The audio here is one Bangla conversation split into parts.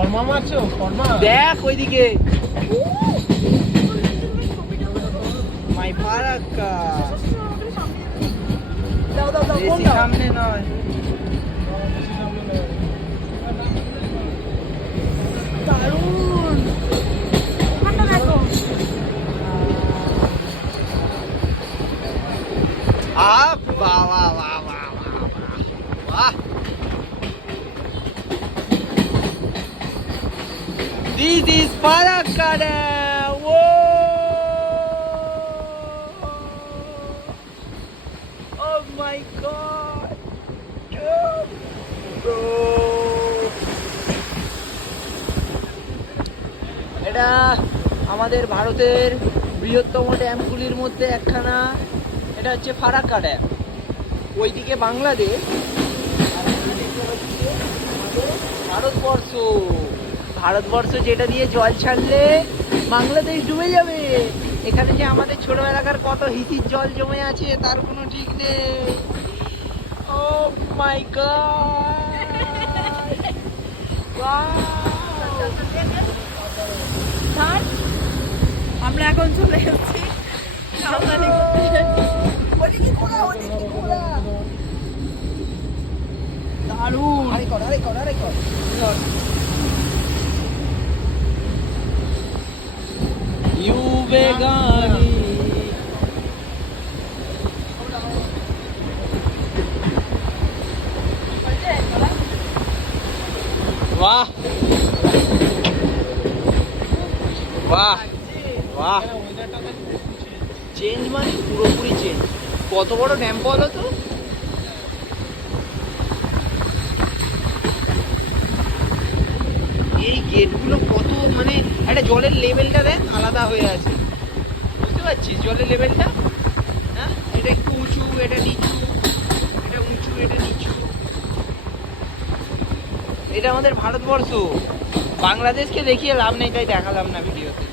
শর্মা মারছো? শর্মা দেখ ওইদিকে মাই ফারাক্কা। বেশি সামনে নয়। দারুণ ওখানটা দেখো। বাহ বাহ বাহ বাহ বাহ। This is Farakka Dam. Whoa! Oh my God! Bro! এটা আমাদের ভারতের বৃহত্তম ড্যামগুলির মধ্যে একখানা। এটা হচ্ছে ফারাক্কা ড্যাম। ওইদিকে বাংলাদেশ, ভারতবর্ষ। ভারতবর্ষ যেটা দিয়ে জল ছাড়লে বাংলাদেশ ডুবে যাবে। এখানে যে আমাদের ছোটবেলাকার কত হিসির জল জমে আছে তার কোনো ঠিক নেই। ও মাই গড! আমরা এখন চলে এসেছি সাবধানে করতে। দারুণ। আরে কর। ইউ বেগানি। বাহ বাহ বাহ। চেঞ্জ মানে পুরোপুরি চেঞ্জ। কত বড় ড্যাম বলো তো? এই গেটগুলো কত মানে একটা জলের লেভেলটা দেখ আলাদা হয়ে আছে। বুঝতে পারছিস জলের লেভেলটা? হ্যাঁ, এটা একটু উঁচু, এটা নিচু, এটা উঁচু, এটা নিচু। এটা আমাদের ভারতবর্ষ। বাংলাদেশকে দেখিয়ে লাভ নেই, তাই দেখালাম না ভিডিওতে।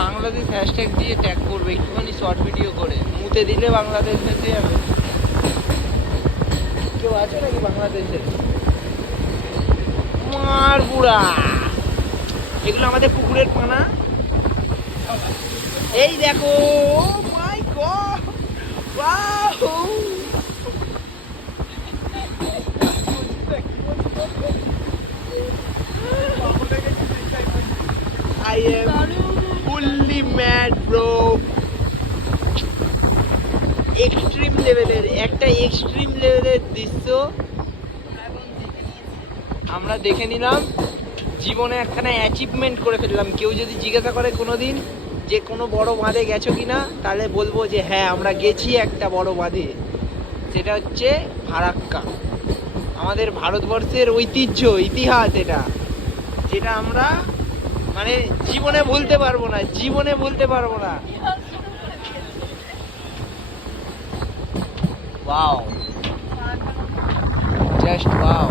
বাংলাদেশ হ্যাশট্যাগ দিয়ে ট্যাগ করবে একটুখানি শর্ট ভিডিও করে, মুতে দিলে বাংলাদেশ ভেসে যাবে। কেউ আছে নাকি বাংলাদেশে? মার বুড়া, এগুলো আমাদের পুকুরের পানা। এই দেখো, my god, wow! I am fully mad bro. Extreme লেভেলের একটা এক্সট্রিম লেভেলের দৃশ্য আমরা দেখে নিলাম। জীবনে একখানা অ্যাচিভমেন্ট করে ফেললাম। কেউ যদি জিজ্ঞাসা করে কোনোদিন যে কোনো বড় বাঁধে গেছো কিনা, তাহলে বলবো যে হ্যাঁ আমরা গেছি একটা বড় বাঁধে। সেটা হচ্ছে ফারাক্কা। আমাদের ভারতবর্ষের ঐতিহ্য, ইতিহাস এটা, যেটা আমরা মানে জীবনে ভুলতে পারবো না, জীবনে ভুলতে পারবো না। Wow, just wow.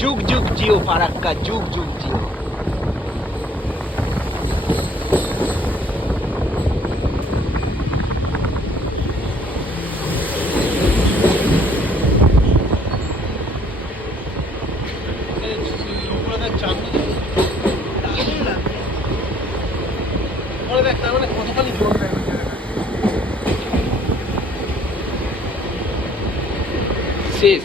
যুগ যুগ জিও ফারাক্কা, যুগ যুগ জিও। শেষ।